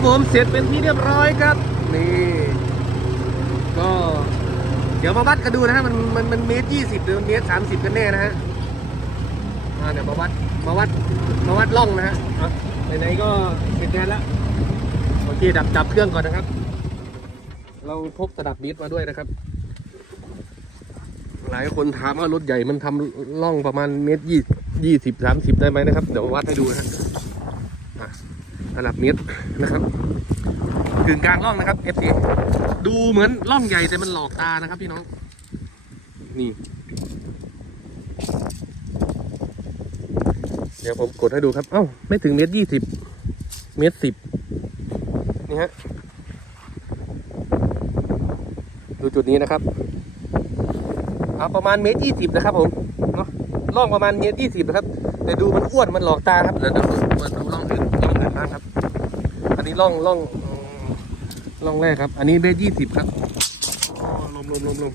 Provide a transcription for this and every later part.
ครับผมเสร็จเป็นที่เรียบร้อยครับ นี่ ก็ เดี๋ยวมาวัดกันดูนะฮะมันมันมันเมตรยี่สิบหรือเมตรสามสิบกันแน่นะฮะอ่าเดี๋ยวมาวัดมาวัดมาวัดล่องนะฮะไหนๆก็เสร็จแล้ว โอเคดับจับเครื่องก่อนนะครับ เราพกสดับดิสมาด้วยนะครับ หลายคนถามว่ารถใหญ่มันทำล่องประมาณเมตรยี่ยี่สิบสามสิบได้ไหมนะครับ เดี๋ยววัดให้ดูนะฮะอะ ระดับเมตรนะครับกึ่งกลางล่องนะครับ f อดูเหมือนล่องใหญ่แต่มันหลอกตานะครับพี่น้อง นี่ เดี๋ยวผมกดให้ดูครับ เอ้า ไม่ถึงเมตรยี่สิบเมตรสิบนี่ฮะ ดูจุดนี้นะครับเอาประมาณเมตรยี่สิบนะครับผมเนาะล่องประมาณเมตรยี่สิบนะครับ แต่ดูมันอ้วนมันหลอกตาครับเดี๋ยวดูมาดูล่องอื่นล่องอื่น บ้างครับ อันนี้ล่องล่องอืมล่องแรกครับ อันนี้เมตรยี่สิบครับอ๋อลมลมลมลม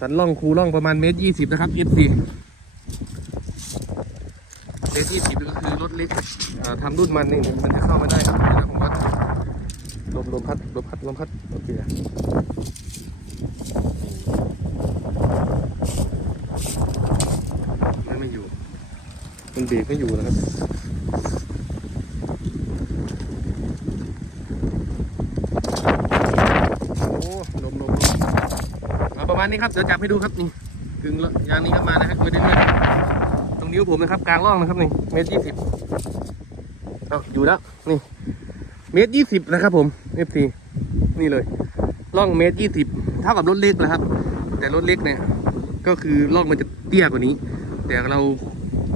สันล่องคูล่องประมาณเมตรยี่สิบนะครับ F4 เมตรยี่สิบก็คือรถเล็กอ่าทำรุ่นมันนี่มันจะเข้ามาได้ครับเดี๋ยวผมวัดลมลมพัดลมพัดลมพัดโอเคมันไม่อยู่ มันเบรกไม่อยู่นะครับโอ้ลมลมมาประมาณนี้ครับเดี๋ยวจับให้ดูครับนี่กึ่งยางนี้ครับมานะฮะไม่ได้เลื่อนตรงนิ้วผมนะครับกลางร่องนะครับนี่เมตรยี่สิบเอาอยู่แล้วนี่เมตรยี่สิบนะครับ ผม FC นี่เลยร่องเมตรยี่สิบเท่ากับรถเล็กนะครับ แต่รถเล็กเนี่ยก็คือร่องมันจะเตี้ยกว่านี้ แต่เรา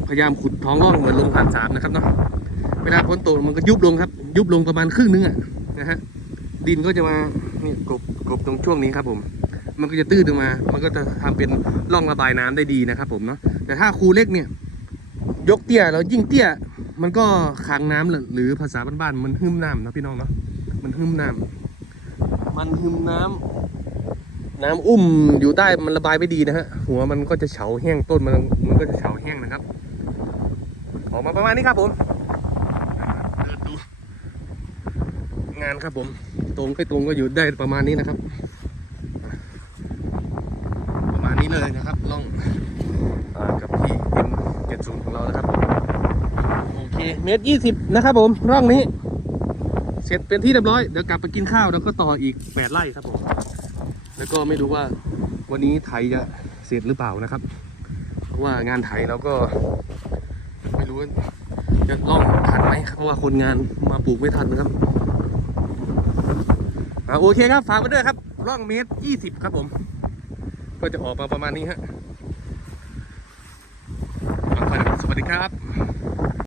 พยายามขุดท้องร่องเหมือนลงผ่านสามนะครับเนาะเวลาฝนตกมันก็ยุบลงครับ ยุบลงประมาณครึ่งนึงอะนะฮะดินก็จะมานี่กบกบตรงช่วงนี้ครับผม มันก็จะตื้นลงมา มันก็จะทำเป็นร่องระบายน้ำได้ดีนะครับผมเนาะแต่ถ้าคูเล็กเนี่ย ยกเตี้ยแล้วยิ่งเตี้ย มันก็ขังน้ำหรือหรือภาษาบ้านๆมันหึมน้ำนะพี่น้องเนาะมันหึมน้ำมันหึมน้ำน้ำอุ้มอยู่ใต้มันระบายไม่ดีนะฮะหัวมันก็จะเฉาแห้งต้นมันมันก็จะเฉาแห้งนะครับ ออกมาประมาณนี้ครับผมเดินดูงานครับผม ตรงไปตรงก็อยู่ได้ประมาณนี้นะครับ ประมาณนี้เลยนะครับล่องอากับที่เป็นเจ็ดศูนย์ของเรานะครับโอเคเมตรยี่สิบนะครับผมร่องนี้ เสร็จเป็นที่เรียบร้อยเดี๋ยวกลับไปกินข้าวแล้วก็ต่ออีกแปดไร่ครับผมแล้วก็ไม่รู้ว่าวันนี้ไถจะเสร็จหรือเปล่านะครับ เพราะว่างานไถเราก็ไม่ รู้ว่าจะล่องทันไหมเพราะว่าคนงานมาปลูกไม่ทันนะครับอ่าโอเคครับฝากไว้ด้วยครับร่องเมตรยี่สิบครับผม ก็จะออกมาประมาณนี้ฮะสวัสดีครับ